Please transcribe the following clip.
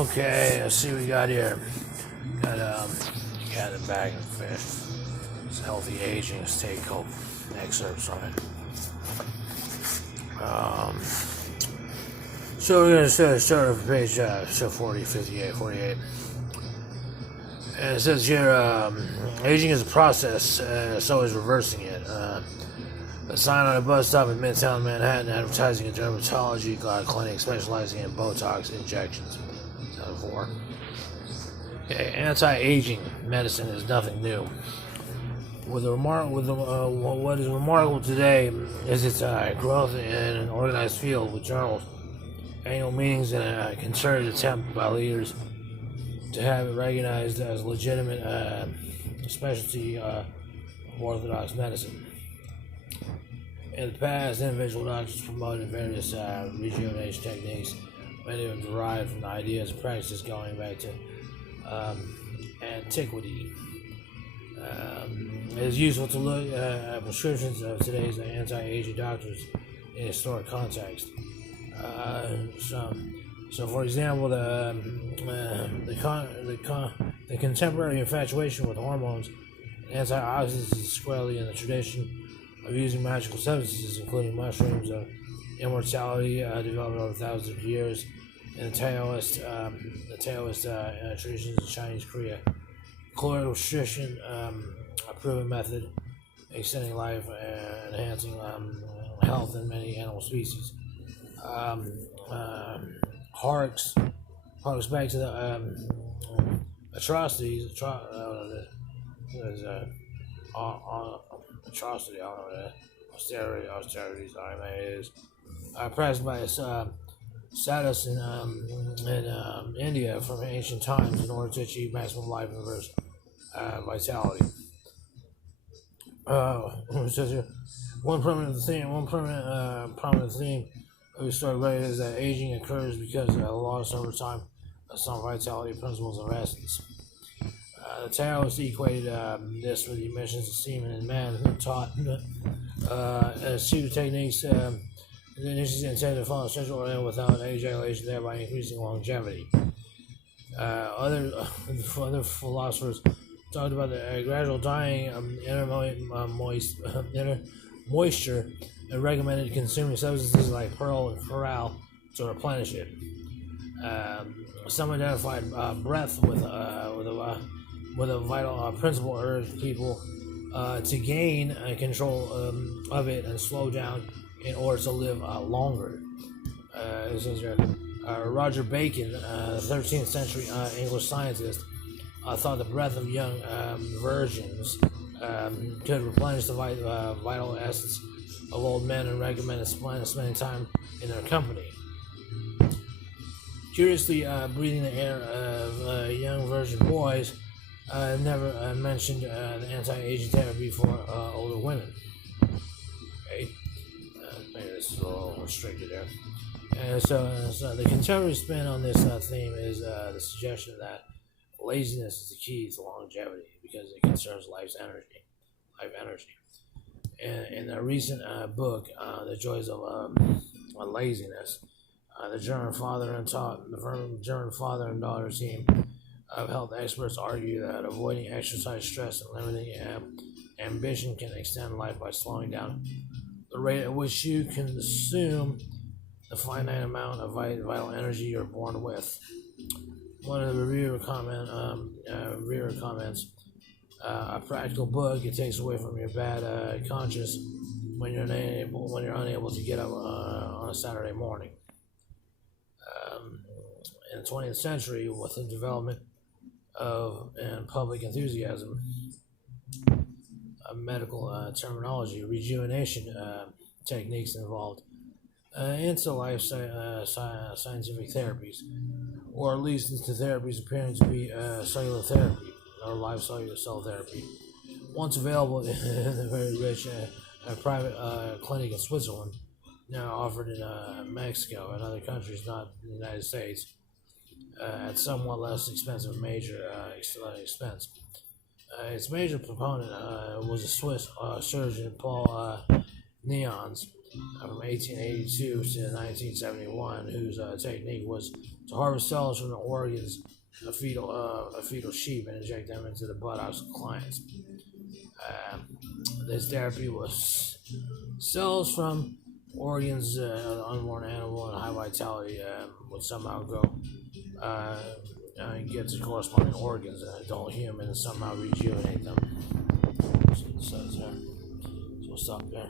Okay, let's see what we got here. Got cat in the bag of fish. It's healthy aging. Let's take a couple excerpts from it. So we're going to start off page 40, 58, 48. And it says here, aging is a process, it's always reversing it. A sign on a bus stop in Midtown Manhattan advertising a dermatology clinic specializing in Botox injections. 4. Okay, anti-aging medicine is nothing new. What is remarkable today is its growth in an organized field with journals, annual meetings, and a concerted attempt by leaders to have it recognized as legitimate specialty of orthodox medicine. In the past, individual doctors promoted various rejuvenation techniques, many of them derived from the ideas and practices going back to antiquity. It is useful to look at prescriptions of today's anti-aging doctors in historic context. So, for example, the contemporary infatuation with hormones and antioxidants is squarely in the tradition of using magical substances, including mushrooms of immortality developed over thousands of years in the Taoist traditions in Chinese Korea. Caloric restriction, a proven method extending life and enhancing health in many animal species. Harks back to the atrocities. Atrocity, I don't know what austerities, I mean, it is practiced by sadhus in India from ancient times in order to achieve maximum life and reverse vitality. It says here, one prominent theme of the story right is that aging occurs because of the loss over time of some vitality principles of essence. The Taoists equated this with the emissions of semen in man, who taught two techniques initially intended to follow sexual order without ejaculation, thereby increasing longevity. Other philosophers talked about the gradual dying of inner moisture and recommended consuming substances like pearl and coral to replenish it. Some identified breath with a vital principle urged people to gain control of it and slow down in order to live longer. This is Roger Bacon, the 13th century English scientist, thought the breath of young virgins could replenish the vital essence of old men and recommended spending time in their company. Curiously, breathing the air of young virgin boys never mentioned the anti-aging therapy for older women. Okay, maybe this is a little restricted there. And so the contemporary spin on this theme is the suggestion that laziness is the key to longevity because it conserves life energy. And in a recent book, The Joys of Laziness, the German father and daughter team of health experts argue that avoiding exercise stress and limiting ambition can extend life by slowing down the rate at which you consume the finite amount of vital energy you're born with. One of the reviewer comments, a practical book. It takes away from your bad conscience when you're unable to get up on a Saturday morning. In the 20th century, with the development of and public enthusiasm of medical terminology, rejuvenation techniques involved into life scientific therapies, or at least into therapies appearing to be cellular therapy or live cellular cell therapy. Once available in a very rich private clinic in Switzerland, now offered in Mexico and other countries, not the United States, at somewhat less expensive major expense. Its major proponent was a Swiss surgeon, Paul Neons, from 1882 to 1971, whose technique was to harvest cells from the organs of fetal sheep and inject them into the buttocks of clients. This therapy was cells from organs of the unborn animal and high vitality would somehow go get to corresponding organs in an adult human and somehow rejuvenate them. So it says there. So we'll stop there.